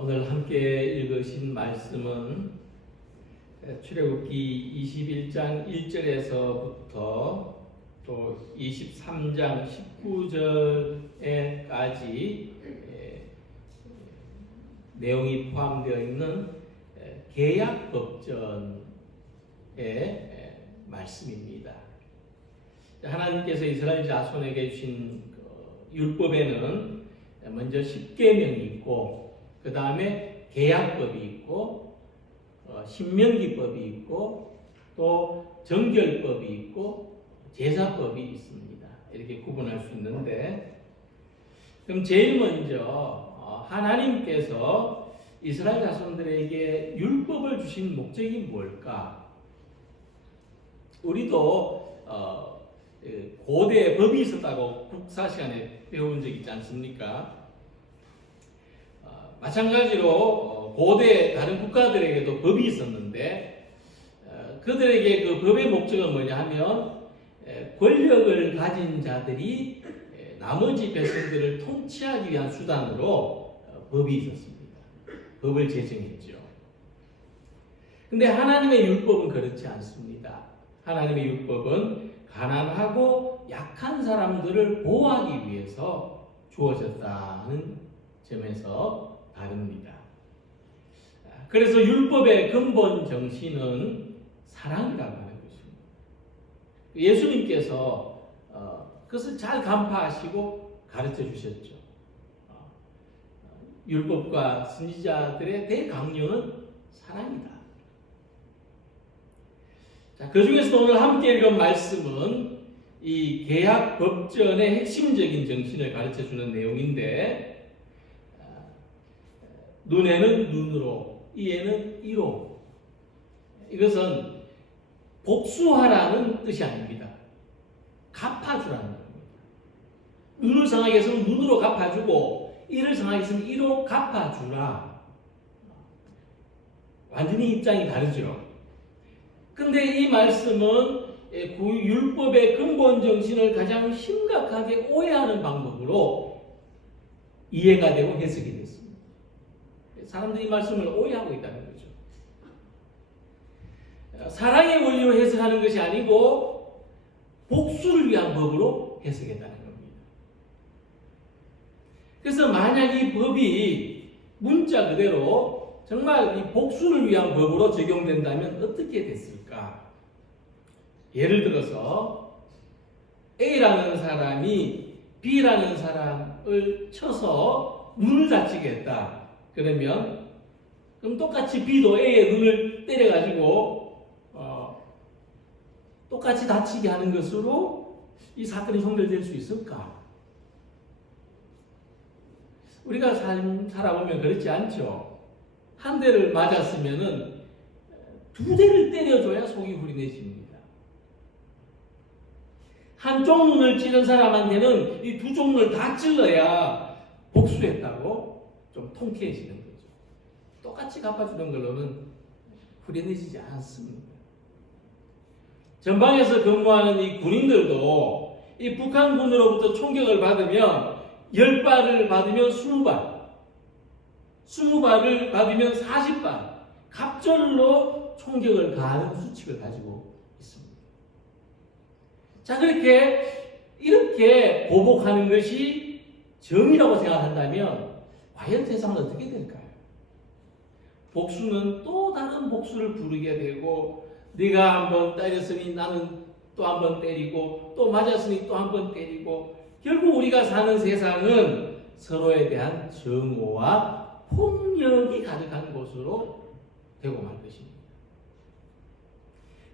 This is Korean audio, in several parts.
오늘 함께 읽으신 말씀은 출애굽기 21장 1절에서부터 또 23장 19절에까지 내용이 포함되어 있는 계약법전의 말씀입니다. 하나님께서 이스라엘 자손에게 주신 율법에는 먼저 십계명이 있고 그 다음에 계약법이 있고 신명기법이 있고 또 정결법이 있고 제사법이 있습니다. 이렇게 구분할 수 있는데, 그럼 제일 먼저 하나님께서 이스라엘 자손들에게 율법을 주신 목적이 뭘까? 우리도 고대에 법이 있었다고 국사 시간에 배운 적 있지 않습니까? 마찬가지로 고대 다른 국가들에게도 법이 있었는데 그들에게 그 법의 목적은 뭐냐 하면 권력을 가진 자들이 나머지 백성들을 통치하기 위한 수단으로 법이 있었습니다. 법을 제정했죠. 근데 하나님의 율법은 그렇지 않습니다. 하나님의 율법은 가난하고 약한 사람들을 보호하기 위해서 주어졌다는 점에서 다릅니다. 그래서 율법의 근본 정신은 사랑이라고 하는 것입니다. 예수님께서 그것을 잘 간파하시고 가르쳐 주셨죠. 율법과 선지자들의 대강령은 사랑이다. 자, 그 중에서도 오늘 함께 읽은 말씀은 이 계약 법전의 핵심적인 정신을 가르쳐 주는 내용인데, 눈에는 눈으로, 이에는 이로. 이것은 복수하라는 뜻이 아닙니다. 갚아주라는 겁니다. 눈을 상하게 했으면 눈으로 갚아주고, 이를 상하게 했으면 이로 갚아주라. 완전히 입장이 다르죠. 근데 이 말씀은 율법의 근본 정신을 가장 심각하게 오해하는 방법으로 이해가 되고 해석이 됐습니다. 사람들이 이 말씀을 오해하고 있다는 거죠. 사랑의 원리로 해석하는 것이 아니고 복수를 위한 법으로 해석했다는 겁니다. 그래서 만약 이 법이 문자 그대로 정말 이 복수를 위한 법으로 적용된다면 어떻게 됐을까? 예를 들어서 A라는 사람이 B라는 사람을 쳐서 눈을 다치게 했다. 그러면 그럼 똑같이 B도 A의 눈을 때려가지고 똑같이 다치게 하는 것으로 이 사건이 종결될 수 있을까? 우리가 살아보면 그렇지 않죠. 한 대를 맞았으면은 두 대를 때려줘야 속이 후련해집니다. 한쪽 눈을 찌른 사람한테는 이 두 쪽 눈을 다 찔러야 복수했다고 좀 통쾌해지는 거죠. 똑같이 갚아주는 걸로는 후련해지지 않습니다. 전방에서 근무하는 이 군인들도 이 북한군으로부터 총격을 받으면 10발을 받으면 20발, 20발을 받으면 40발, 갑절로 총격을 가하는 수칙을 가지고 있습니다. 자, 이렇게 보복하는 것이 정의라고 생각한다면 과연 세상은 어떻게 될까요? 복수는 또 다른 복수를 부르게 되고, 네가 한번 때렸으니 나는 또 한번 때리고, 또 맞았으니 또 한번 때리고, 결국 우리가 사는 세상은 서로에 대한 정오와 폭력이 가득한 곳으로 되고 말 것입니다.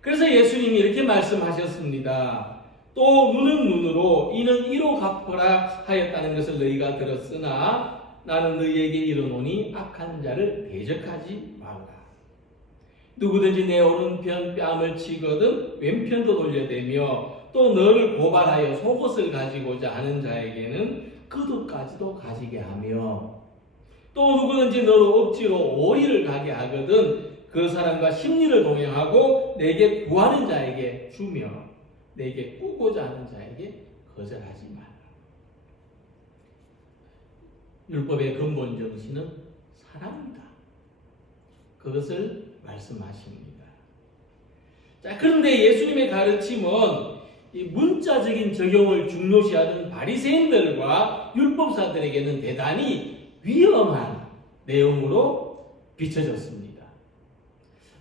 그래서 예수님이 이렇게 말씀하셨습니다. 또 눈은 눈으로, 이는 이로 갚으라 하였다는 것을 너희가 들었으나 나는 너희에게 이르노니 악한 자를 대적하지 말라. 누구든지 내 오른편 뺨을 치거든 왼편도 돌려대며 또 너를 고발하여 속옷을 가지고자 하는 자에게는 그옷까지도 가지게 하며 또 누구든지 너로 억지로 오리를 가게 하거든 그 사람과 심리를 동행하고 내게 구하는 자에게 주며 내게 꾸고자 하는 자에게 거절하지 마라. 율법의 근본 정신은 사랑이다. 그것을 말씀하십니다. 자, 그런데 예수님의 가르침은 이 문자적인 적용을 중요시하는 바리새인들과 율법사들에게는 대단히 위험한 내용으로 비춰졌습니다.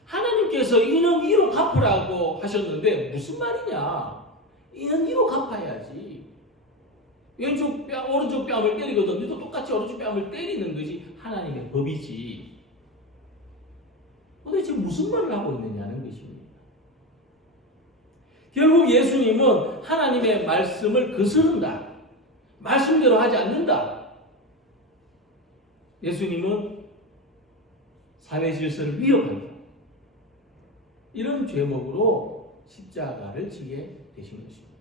하나님께서 이는 이로 갚으라고 하셨는데 무슨 말이냐? 이는 이로 갚아야지. 왼쪽 뺨, 오른쪽 뺨을 때리거든. 너도 똑같이 오른쪽 뺨을 때리는 것이 하나님의 법이지. 도대체 무슨 말을 하고 있느냐는 것입니다. 결국 예수님은 하나님의 말씀을 거스른다. 말씀대로 하지 않는다. 예수님은 사회 질서를 위협한다. 이런 죄목으로 십자가를 지게 되신 것입니다.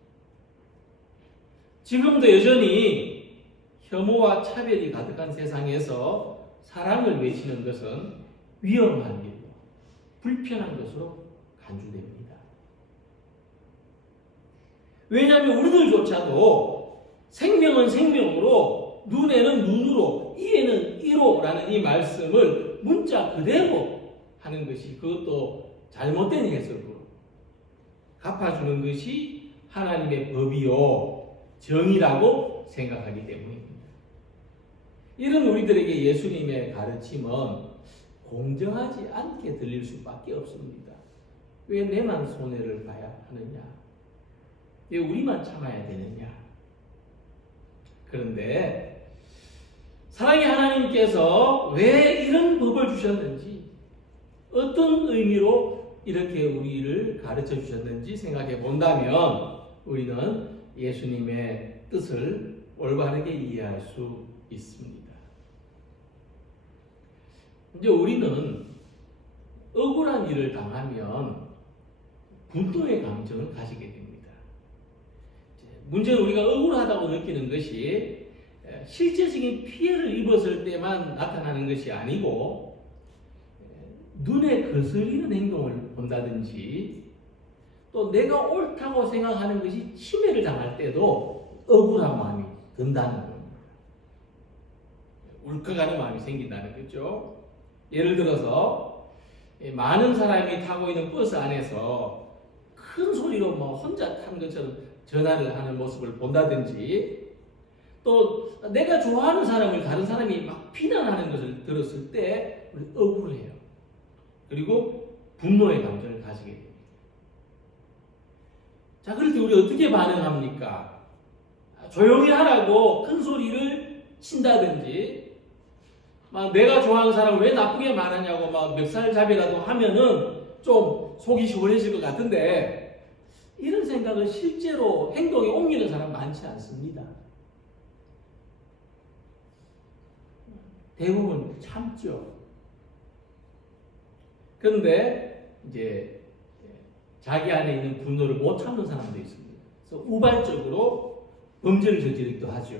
지금도 여전히 혐오와 차별이 가득한 세상에서 사랑을 외치는 것은 위험한 일이고 불편한 것으로 간주됩니다. 왜냐하면 우리들조차도 생명은 생명으로, 눈에는 눈으로, 이에는 이로라는 이 말씀을 문자 그대로 하는 것이, 그것도 잘못된 해석으로 갚아주는 것이 하나님의 법이요 정의라고 생각하기 때문입니다. 이런 우리들에게 예수님의 가르침은 공정하지 않게 들릴 수밖에 없습니다. 왜 내만 손해를 봐야 하느냐? 왜 우리만 참아야 되느냐? 그런데 사랑의 하나님께서 왜 이런 법을 주셨는지, 어떤 의미로 이렇게 우리를 가르쳐 주셨는지 생각해 본다면 우리는 예수님의 뜻을 올바르게 이해할 수 있습니다. 이제 우리는 억울한 일을 당하면 분노의 감정을 가지게 됩니다. 문제는 우리가 억울하다고 느끼는 것이 실제적인 피해를 입었을 때만 나타나는 것이 아니고, 눈에 거슬리는 행동을 본다든지, 또 내가 옳다고 생각하는 것이 침해를 당할 때도 억울한 마음이 든다는 겁니다. 울컥하는 마음이 생긴다는 거죠. 예를 들어서 많은 사람이 타고 있는 버스 안에서 큰 소리로 혼자 탄 것처럼 전화를 하는 모습을 본다든지, 또 내가 좋아하는 사람을 다른 사람이 막 비난하는 것을 들었을 때 우리 억울해요. 그리고 분노의 감정을 가지게 됩니다. 자, 그럴 때 우리 어떻게 반응합니까? 조용히 하라고 큰 소리를 친다든지, 막 내가 좋아하는 사람을 왜 나쁘게 말하냐고 막 멱살잡이라도 하면은 좀 속이 시원해질 것 같은데, 이런 생각을 실제로 행동에 옮기는 사람 많지 않습니다. 대부분 참죠. 그런데 이제 자기 안에 있는 분노를 못 참는 사람도 있습니다. 그래서 우발적으로 범죄를 저지르기도 하죠.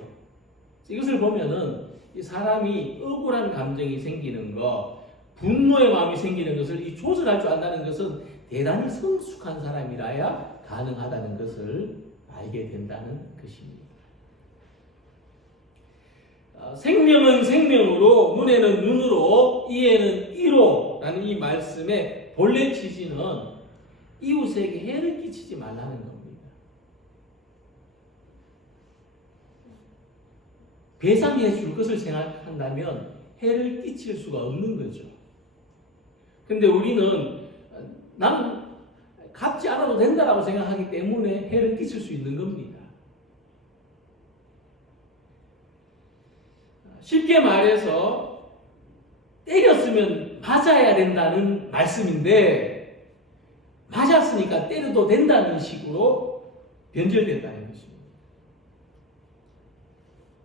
이것을 보면은 이 사람이 억울한 감정이 생기는 것, 분노의 마음이 생기는 것을 이 조절할 줄 안다는 것은 대단히 성숙한 사람이라야 가능하다는 것을 알게 된다는 것입니다. 생명은 생명으로, 눈에는 눈으로, 이에는 이로라는 이 말씀의 본래 취지는 이웃에게 해를 끼치지 말라는 겁니다. 배상해 줄 것을 생각한다면 해를 끼칠 수가 없는 거죠. 근데 우리는 나는 갚지 않아도 된다라고 생각하기 때문에 해를 끼칠 수 있는 겁니다. 쉽게 말해서 때렸으면 맞아야 된다는 말씀인데, 맞았으니까 때려도 된다는 식으로 변절된다는 것입니다.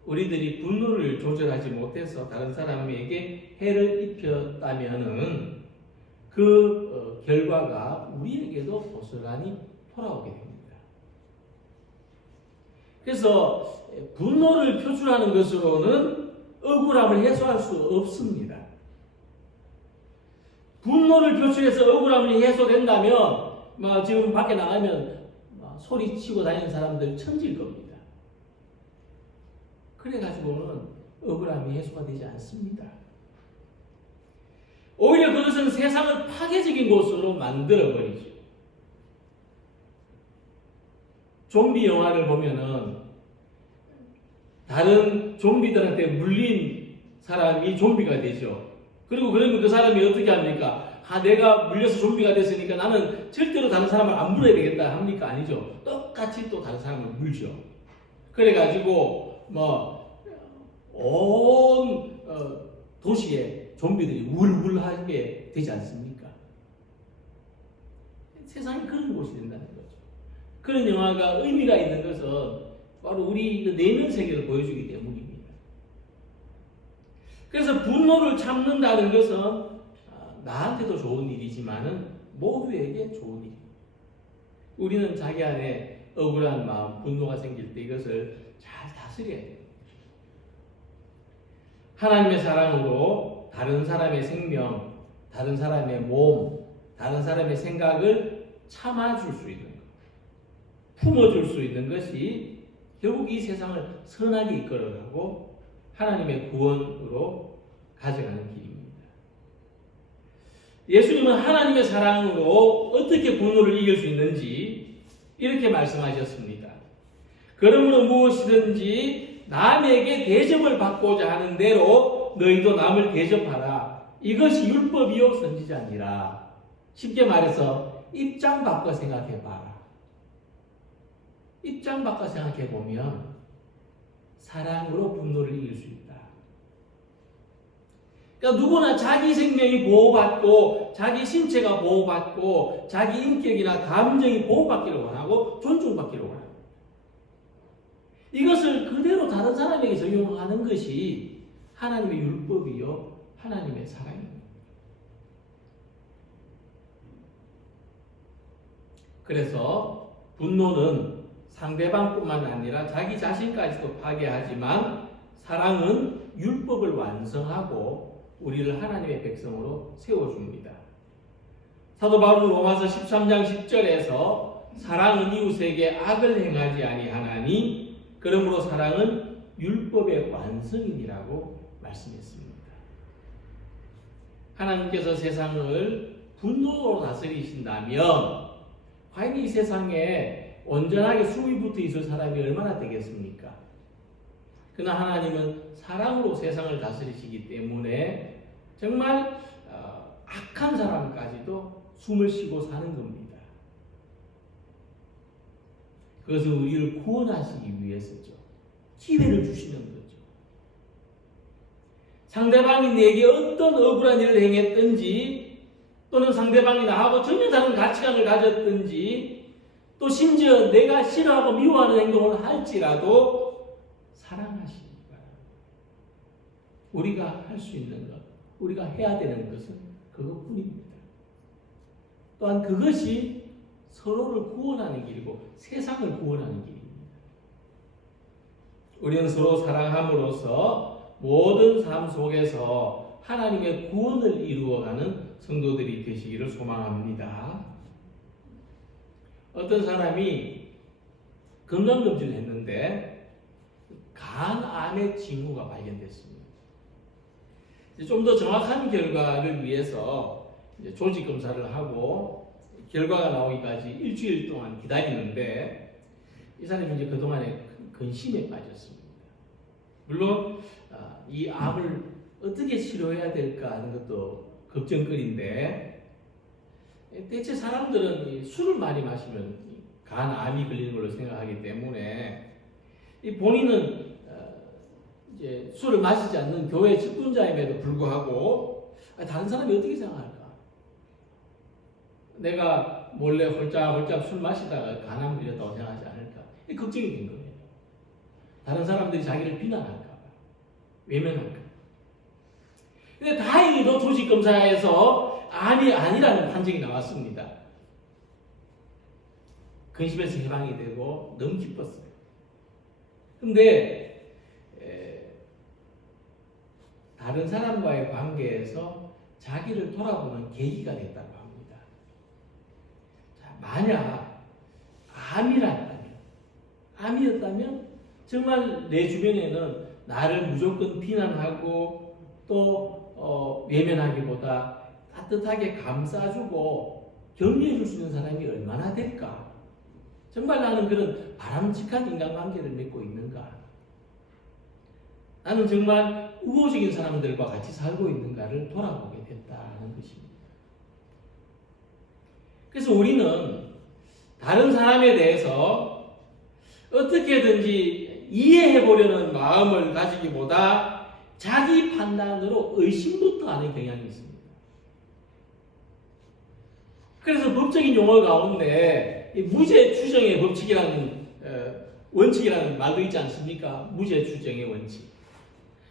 우리들이 분노를 조절하지 못해서 다른 사람에게 해를 입혔다면은 그 결과가 우리에게도 고스란히 돌아오게 됩니다. 그래서 분노를 표출하는 것으로는 억울함을 해소할 수 없습니다. 분노를 표출해서 억울함이 해소된다면 지금 밖에 나가면 소리치고 다니는 사람들 천질 겁니다. 그래가지고는 억울함이 해소가 되지 않습니다. 오히려 그것은 세상을 파괴적인 곳으로 만들어버리죠. 좀비 영화를 보면은 다른 좀비들한테 물린 사람이 좀비가 되죠. 그리고 그러면 그 사람이 어떻게 합니까? 내가 물려서 좀비가 됐으니까 나는 절대로 다른 사람을 안 물어야 되겠다 합니까? 아니죠. 똑같이 또 다른 사람을 물죠. 그래가지고 온 도시에 좀비들이 울울하게 되지 않습니까? 세상이 그런 곳이 된다는 거죠. 그런 영화가 의미가 있는 것은 바로 우리 내면 세계를 보여주기 때문입니다. 그래서 분노를 참는다는 것은 나한테도 좋은 일이지만은 모두에게 좋은 일입니다. 우리는 자기 안에 억울한 마음, 분노가 생길 때 이것을 잘 다스려야 돼요. 하나님의 사랑으로 다른 사람의 생명, 다른 사람의 몸, 다른 사람의 생각을 참아줄 수 있는 것, 품어줄 수 있는 것이 결국 이 세상을 선하게 이끌어가고 하나님의 구원으로 가져가는 길입니다. 예수님은 하나님의 사랑으로 어떻게 분노를 이길 수 있는지 이렇게 말씀하셨습니다. 그러므로 무엇이든지 남에게 대접을 받고자 하는 대로 너희도 남을 대접하라. 이것이 율법이요 선지자니라. 쉽게 말해서 입장 바꿔 생각해봐라. 입장 바꿔 생각해보면 사랑으로 분노를 이길 수 있다. 그러니까 누구나 자기 생명이 보호받고 자기 신체가 보호받고 자기 인격이나 감정이 보호받기를 원하고 존중받기를 원합니다. 이것을 그대로 다른 사람에게 적용하는 것이 하나님의 율법이요 하나님의 사랑입니다. 그래서 분노는 상대방뿐만 아니라 자기 자신까지도 파괴하지만 사랑은 율법을 완성하고 우리를 하나님의 백성으로 세워줍니다. 사도 바울은 로마서 13장 10절에서 사랑은 이웃에게 악을 행하지 아니하나니 그러므로 사랑은 율법의 완성이니라고 말씀했습니다. 하나님께서 세상을 분노로 다스리신다면 과연 이 세상에 온전하게 숨이 붙어 있을 사람이 얼마나 되겠습니까? 그러나 하나님은 사랑으로 세상을 다스리시기 때문에 정말 악한 사람까지도 숨을 쉬고 사는 겁니다. 그것은 우리를 구원하시기 위해서죠. 기회를 주시는 거죠. 상대방이 내게 어떤 억울한 일을 행했든지 또는 상대방이 나하고 전혀 다른 가치관을 가졌든지 또 심지어 내가 싫어하고 미워하는 행동을 할지라도 사랑하시기 바랍니다. 우리가 할 수 있는 것, 우리가 해야 되는 것은 그것뿐입니다. 또한 그것이 서로를 구원하는 길이고 세상을 구원하는 길입니다. 우리는 서로 사랑함으로써 모든 삶 속에서 하나님의 구원을 이루어가는 성도들이 되시기를 소망합니다. 어떤 사람이 건강검진을 했는데 간암의 징후가 발견됐습니다. 좀 더 정확한 결과를 위해서 조직 검사를 하고 결과가 나오기까지 일주일 동안 기다리는데 이 사람이 이제 그동안에 근심에 빠졌습니다. 물론 이 암을 어떻게 치료해야 될까 하는 것도 걱정거리인데 대체 사람들은 술을 많이 마시면 간암이 걸리는 걸로 생각하기 때문에 본인은 이제 술을 마시지 않는 교회 직분자임에도 불구하고 다른 사람이 어떻게 생각할까? 내가 몰래 홀짝홀짝 술 마시다가 간암 걸렸다고 생각하지 않을까? 걱정이 된 거예요. 다른 사람들이 자기를 비난할까 봐, 외면할까. 근데 다행히도 조직검사에서 암이 아니라는 판정이 나왔습니다. 근심에서 해방이 되고 너무 기뻤어요. 근데 다른 사람과의 관계에서 자기를 돌아보는 계기가 됐다고 합니다. 자, 만약 암이었다면 정말 내 주변에는 나를 무조건 비난하고 또 외면하기보다 따뜻하게 감싸주고 격려해 줄 수 있는 사람이 얼마나 될까? 정말 나는 그런 바람직한 인간관계를 맺고 있는가? 나는 정말 우호적인 사람들과 같이 살고 있는가를 돌아보게 됐다는 것입니다. 그래서 우리는 다른 사람에 대해서 어떻게든지 이해해 보려는 마음을 가지기보다 자기 판단으로 의심부터 하는 경향이 있습니다. 그래서 법적인 용어 가운데 무죄 추정의 법칙이라는 원칙이라는 말도 있지 않습니까? 무죄 추정의 원칙.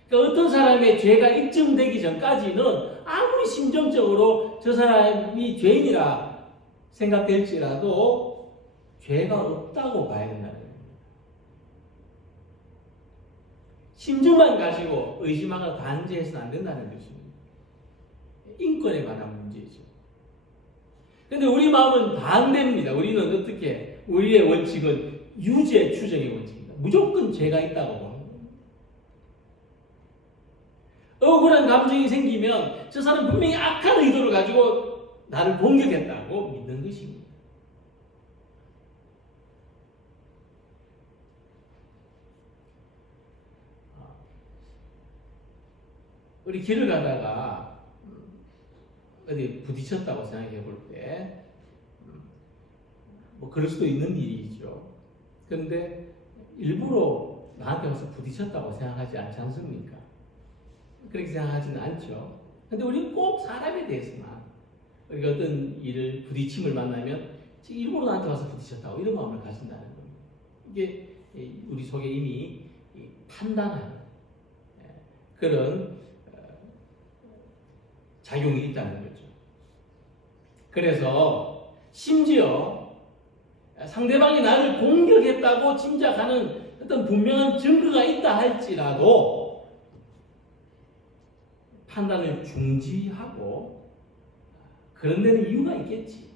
그러니까 어떤 사람의 죄가 입증되기 전까지는 아무리 심정적으로 저 사람이 죄인이라 생각될지라도 죄가 없다고 봐야 된다는 겁니다. 심증만 가지고 의심하고 단죄해서는 안 된다는 것입니다. 인권에 관한 문제죠. 그런데 우리 마음은 반대입니다. 우리는 어떻게? 우리의 원칙은 유죄 추정의 원칙입니다. 무조건 죄가 있다고 봅니다. 억울한 감정이 생기면 저 사람 분명히 악한 의도를 가지고 나를 공격했다고 믿는 것입니다. 우리 길을 가다가 어디 부딪혔다고 생각해 볼 때, 뭐 그럴 수도 있는 일이죠. 그런데 일부러 나한테 와서 부딪혔다고 생각하지 않지 않습니까? 그렇게 생각하지는 않죠. 근데 우리는 꼭 사람에 대해서만 우리가 어떤 일을 부딪힘을 만나면 일부러 나한테 와서 부딪혔다고 이런 마음을 가진다는 겁니다. 이게 우리 속에 이미 판단하는 그런 작용이 있다는 거죠. 그래서 심지어 상대방이 나를 공격했다고 짐작하는 어떤 분명한 증거가 있다 할지라도 판단을 중지하고 그런 데는 이유가 있겠지.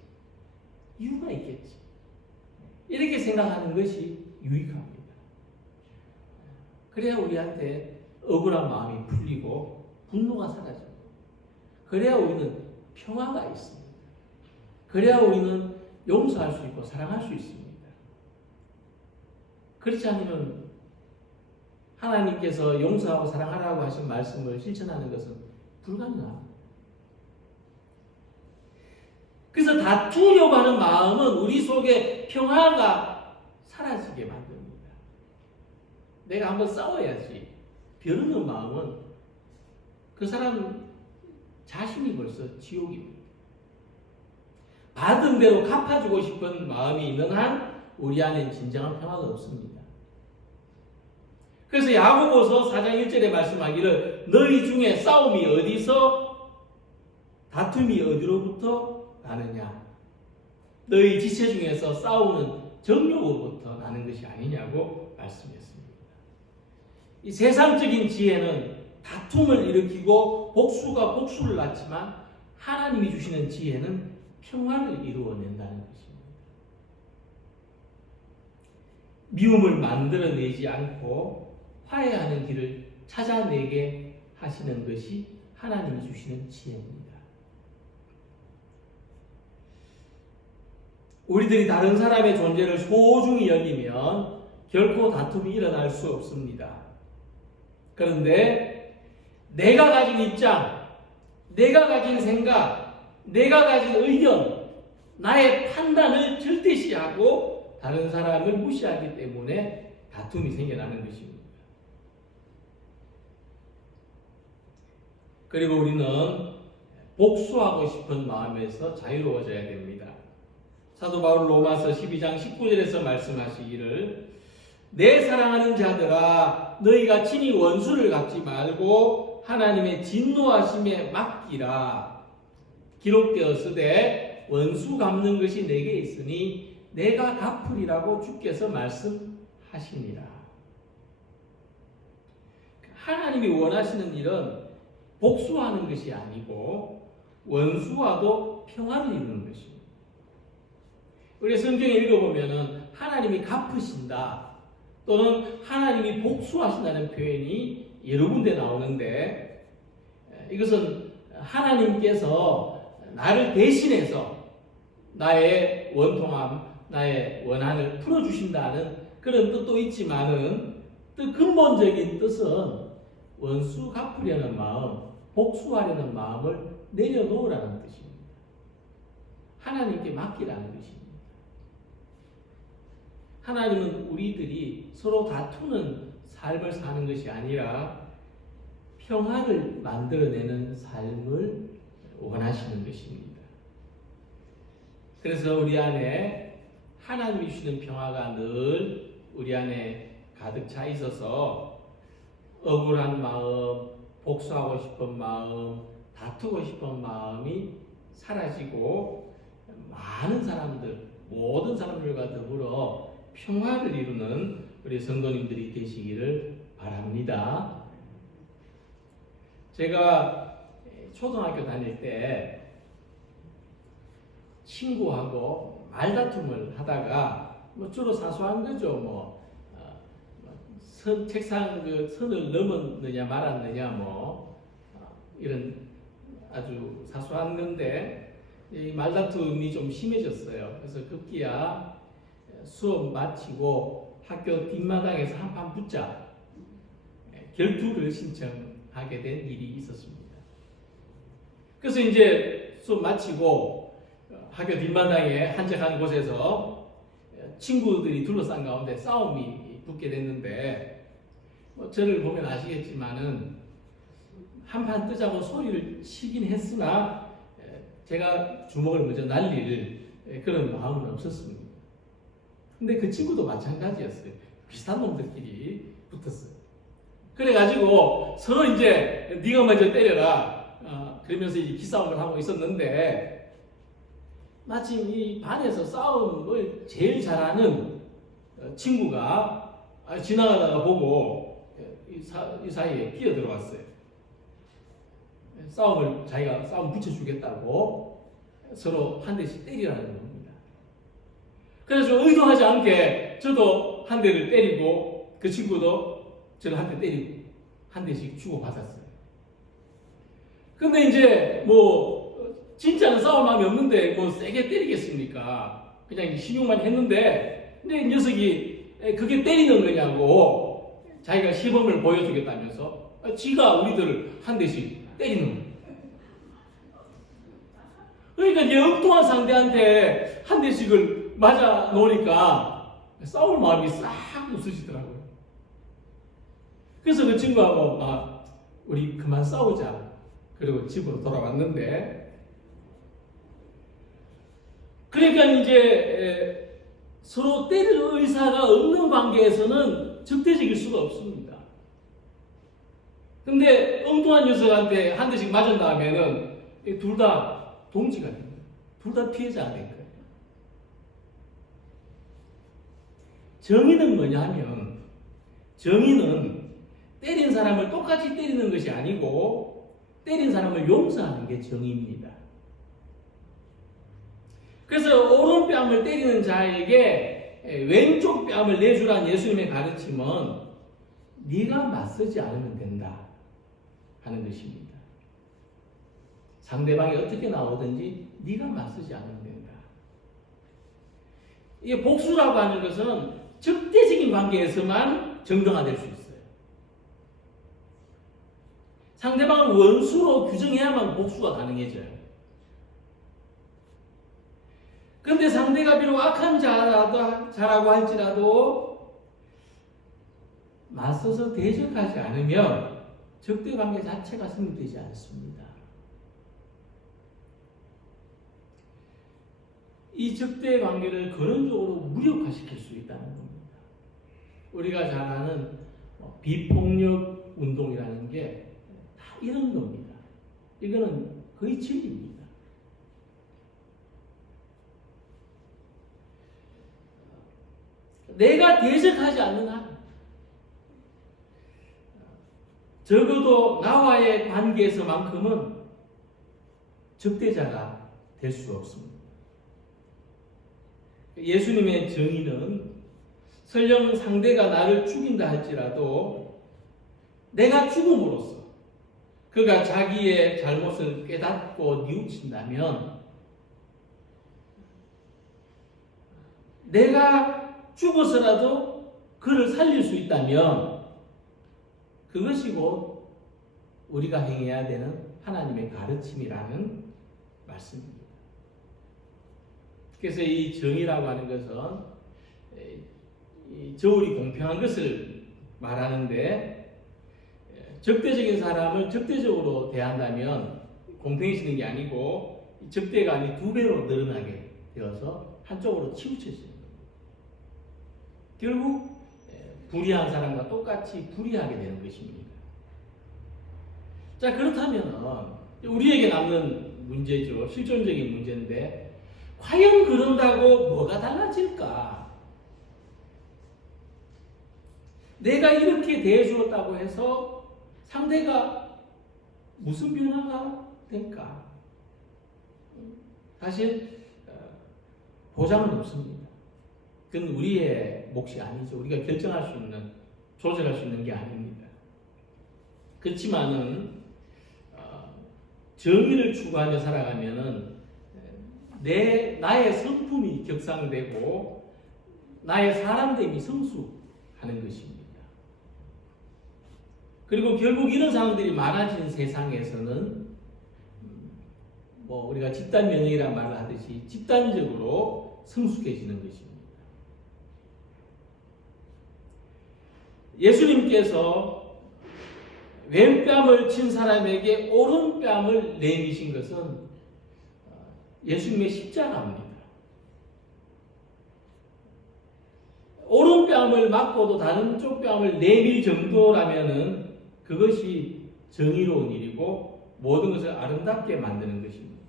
이유가 있겠지. 이렇게 생각하는 것이 유익합니다. 그래야 우리한테 억울한 마음이 풀리고 분노가 사라집니다. 그래야 우리는 평화가 있습니다. 그래야 우리는 용서할 수 있고 사랑할 수 있습니다. 그렇지 않으면 하나님께서 용서하고 사랑하라고 하신 말씀을 실천하는 것은 불가능합니다. 그래서 다투려고 하는 마음은 우리 속에 평화가 사라지게 만듭니다. 내가 한번 싸워야지. 벼르는 마음은 그 사람 자신이 벌써 지옥입니다. 받은 대로 갚아주고 싶은 마음이 있는 한 우리 안엔 진정한 평화가 없습니다. 그래서 야고보서 4장 1절에 말씀하기를 너희 중에 싸움이 어디서 다툼이 어디로부터 나느냐? 너희 지체 중에서 싸우는 정욕으로부터 나는 것이 아니냐고 말씀했습니다. 이 세상적인 지혜는 다툼을 일으키고 복수가 복수를 낳지만 하나님이 주시는 지혜는 평화를 이루어낸다는 것입니다. 미움을 만들어내지 않고 화해하는 길을 찾아내게 하시는 것이 하나님이 주시는 지혜입니다. 우리들이 다른 사람의 존재를 소중히 여기면 결코 다툼이 일어날 수 없습니다. 그런데 내가 가진 입장, 내가 가진 생각, 내가 가진 의견, 나의 판단을 절대시하고 다른 사람을 무시하기 때문에 다툼이 생겨나는 것입니다. 그리고 우리는 복수하고 싶은 마음에서 자유로워져야 됩니다. 사도 바울 로마서 12장 19절에서 말씀하시기를 내 사랑하는 자들아 너희가 친히 원수를 갚지 말고 하나님의 진노하심에 맡기라. 기록되었으되 원수 갚는 것이 내게 있으니 내가 갚으리라고 주께서 말씀하시니라. 하나님이 원하시는 일은 복수하는 것이 아니고 원수와도 평화를 이루는 것입니다. 우리 성경에 읽어보면 하나님이 갚으신다 또는 하나님이 복수하신다는 표현이 여러 군데 나오는데 이것은 하나님께서 나를 대신해서 나의 원통함, 나의 원한을 풀어주신다는 그런 뜻도 있지만은 또 근본적인 뜻은 원수 갚으려는 마음, 복수하려는 마음을 내려놓으라는 뜻입니다. 하나님께 맡기라는 뜻입니다. 하나님은 우리들이 서로 다투는 삶을 사는 것이 아니라 평화를 만들어내는 삶을 원하시는 것입니다. 그래서 우리 안에 하나님이 주시는 평화가 늘 우리 안에 가득 차 있어서 억울한 마음, 복수하고 싶은 마음, 다투고 싶은 마음이 사라지고 많은 사람들, 모든 사람들과 더불어 평화를 이루는 우리 성도님들이 되시기를 바랍니다. 제가 초등학교 다닐 때 친구하고 말다툼을 하다가 주로 사소한 거죠. 책상 그 선을 넘었느냐 말았느냐 이런 아주 사소한 건데 이 말다툼이 좀 심해졌어요. 그래서 급기야 수업 마치고 학교 뒷마당에서 한판 붙자 결투를 신청하게 된 일이 있었습니다. 그래서 이제 수업 마치고 학교 뒷마당에 한적한 곳에서 친구들이 둘러싼 가운데 싸움이 붙게 됐는데 저를 보면 아시겠지만은 한판 뜨자고 소리를 치긴 했으나 제가 주먹을 먼저 날릴 그런 마음은 없었습니다. 근데 그 친구도 마찬가지였어요. 비슷한 놈들끼리 붙었어요. 그래가지고 서로 이제 네가 먼저 때려라 그러면서 이제 기싸움을 하고 있었는데 마침 이 반에서 싸움을 제일 잘하는 친구가 지나가다가 보고 이 사이에 끼어들어왔어요. 자기가 싸움 붙여주겠다고 서로 한 대씩 때리라는 겁니다. 그래서 의도하지 않게 저도 한 대를 때리고 그 친구도 저를 한 대 때리고 한 대씩 주고받았어요. 근데 이제 진짜는 싸울 마음이 없는데 세게 때리겠습니까? 그냥 신용만 했는데 근데 이 녀석이 그게 때리는 거냐고 자기가 시범을 보여주겠다면서 지가 우리들을 한 대씩 때리는 거예요. 그러니까 이제 엉뚱한 상대한테 한 대씩을 맞아 놓으니까 싸울 마음이 싹 없어지더라고요. 그래서 그 친구하고 우리 그만 싸우자. 그리고 집으로 돌아왔는데 그러니까 이제 서로 때릴 의사가 없는 관계에서는 적대적일 수가 없습니다. 근데 엉뚱한 녀석한테 한 대씩 맞은 다음에는 둘 다 동지가 된 거예요. 둘 다 피해자가 된 거예요. 정의는 뭐냐면 정의는 때린 사람을 똑같이 때리는 것이 아니고 때린 사람을 용서하는 게 정의입니다. 그래서 오른뺨을 때리는 자에게 왼쪽 뺨을 내주라는 예수님의 가르침은 네가 맞서지 않으면 된다 하는 것입니다. 상대방이 어떻게 나오든지 네가 맞서지 않으면 된다. 이게 복수라고 하는 것은 적대적인 관계에서만 정당화될 수 있어요. 상대방을 원수로 규정해야만 복수가 가능해져요. 그런데 상대가 비록 악한 자라고 할지라도 맞서서 대적하지 않으면 적대관계 자체가 성립되지 않습니다. 이 적대관계를 근원적으로 무력화시킬 수 있다는 겁니다. 우리가 잘 아는 비폭력 운동이라는 게 다 이런 겁니다. 이거는 거의 진리입니다. 내가 대적하지 않는 한 적어도 나와의 관계에서만큼은 적대자가 될 수 없습니다. 예수님의 정의는 설령 상대가 나를 죽인다 할지라도 내가 죽음으로써 그가 자기의 잘못을 깨닫고 뉘우친다면 내가 죽어서라도 그를 살릴 수 있다면 그것이 곧 우리가 행해야 되는 하나님의 가르침이라는 말씀입니다. 그래서 이 정의라고 하는 것은 저울이 공평한 것을 말하는데 적대적인 사람을 적대적으로 대한다면 공평해지는 게 아니고 적대감이 2배로 늘어나게 되어서 한쪽으로 치우쳐지는 겁니다. 결국 불의한 사람과 똑같이 불의하게 되는 것입니다. 자, 그렇다면 우리에게 남는 문제죠. 실존적인 문제인데 과연 그런다고 뭐가 달라질까? 내가 이렇게 대해주었다고 해서 상대가 무슨 변화가 될까? 사실 보장은 없습니다. 그건 우리의 몫이 아니죠. 우리가 결정할 수 있는, 조절할 수 있는 게 아닙니다. 그렇지만은 정의를 추구하며 살아가면은 나의 성품이 격상되고 나의 사람됨이 성숙하는 것입니다. 그리고 결국 이런 사람들이 많아진 세상에서는 우리가 집단 면역이라는 말을 하듯이 집단적으로 성숙해지는 것입니다. 예수님께서 왼뺨을 친 사람에게 오른뺨을 내미신 것은 예수님의 십자가입니다. 오른뺨을 맞고도 다른 쪽 뺨을 내밀 정도라면은 그것이 정의로운 일이고 모든 것을 아름답게 만드는 것입니다.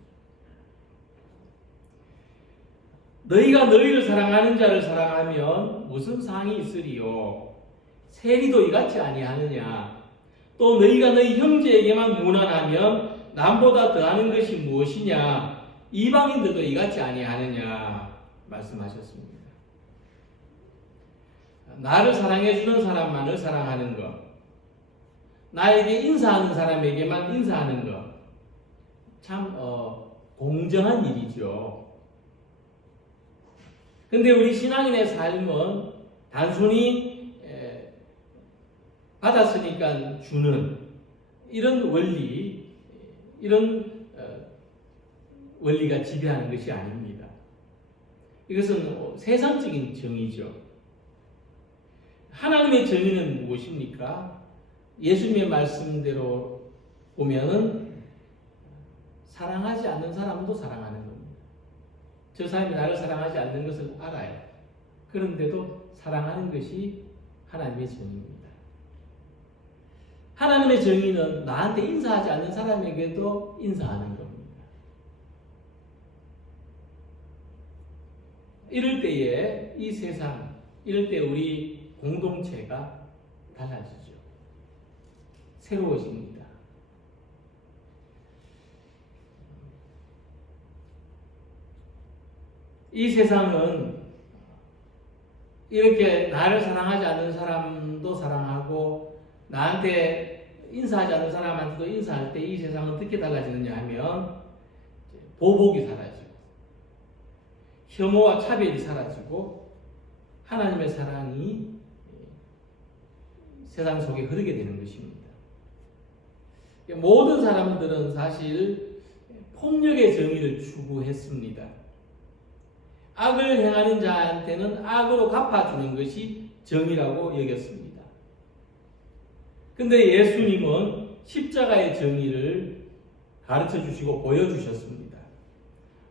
너희가 너희를 사랑하는 자를 사랑하면 무슨 상이 있으리요? 세리도 이같이 아니하느냐? 또 너희가 너희 형제에게만 무난하면 남보다 더하는 것이 무엇이냐? 이방인들도 이같이 아니하느냐? 말씀하셨습니다. 나를 사랑해주는 사람만을 사랑하는 것, 나에게 인사하는 사람에게만 인사하는 것, 참 공정한 일이죠. 근데 우리 신앙인의 삶은 단순히 받았으니까 주는 이런 원리가 지배하는 것이 아닙니다. 이것은 세상적인 정의죠. 하나님의 정의는 무엇입니까? 예수님의 말씀대로 보면은 사랑하지 않는 사람도 사랑하는 겁니다. 저 사람이 나를 사랑하지 않는 것을 알아요. 그런데도 사랑하는 것이 하나님의 정의입니다. 하나님의 정의는 나한테 인사하지 않는 사람에게도 인사하는 겁니다. 이럴 때에 이 세상, 이럴 때 우리 공동체가 달라지죠. 새로워집니다. 이 세상은 이렇게 나를 사랑하지 않는 사람도 사랑하고 나한테 인사하지 않는 사람한테도 인사할 때 이 세상은 어떻게 달라지느냐 하면 보복이 사라지고 혐오와 차별이 사라지고 하나님의 사랑이 세상 속에 흐르게 되는 것입니다. 모든 사람들은 사실 폭력의 정의를 추구했습니다. 악을 행하는 자한테는 악으로 갚아주는 것이 정의라고 여겼습니다. 근데 예수님은 십자가의 정의를 가르쳐 주시고 보여주셨습니다.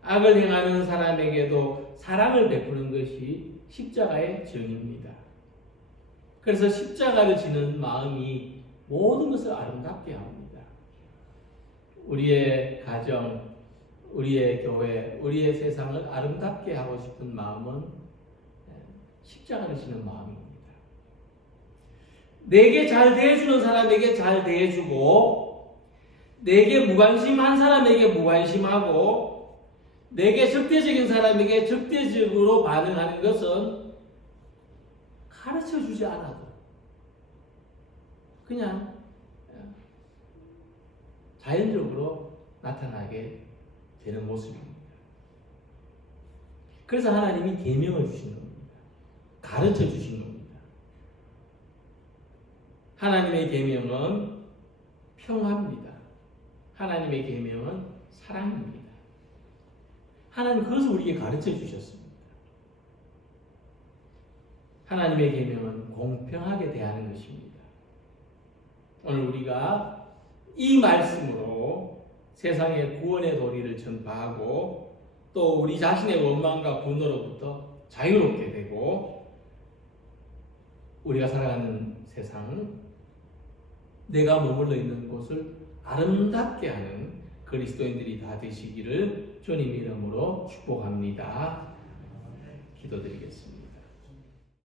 악을 행하는 사람에게도 사랑을 베푸는 것이 십자가의 정의입니다. 그래서 십자가를 지는 마음이 모든 것을 아름답게 합니다. 우리의 가정, 우리의 교회, 우리의 세상을 아름답게 하고 싶은 마음은 십자가를 지는 마음입니다. 내게 잘 대해주는 사람에게 잘 대해주고 내게 무관심한 사람에게 무관심하고 내게 적대적인 사람에게 적대적으로 반응하는 것은 가르쳐주지 않아도 그냥 자연적으로 나타나게 되는 모습입니다. 그래서 하나님이 계명을 주신 겁니다. 가르쳐 주신 겁니다. 하나님의 계명은 평화입니다. 하나님의 계명은 사랑입니다. 하나님 그것을 우리에게 가르쳐 주셨습니다. 하나님의 계명은 공평하게 대하는 것입니다. 오늘 우리가 이 말씀으로 세상의 구원의 도리를 전파하고 또 우리 자신의 원망과 분노로부터 자유롭게 되고 우리가 살아가는 세상, 내가 머물러 있는 곳을 아름답게 하는 그리스도인들이 다 되시기를 주님 이름으로 축복합니다. 기도드리겠습니다.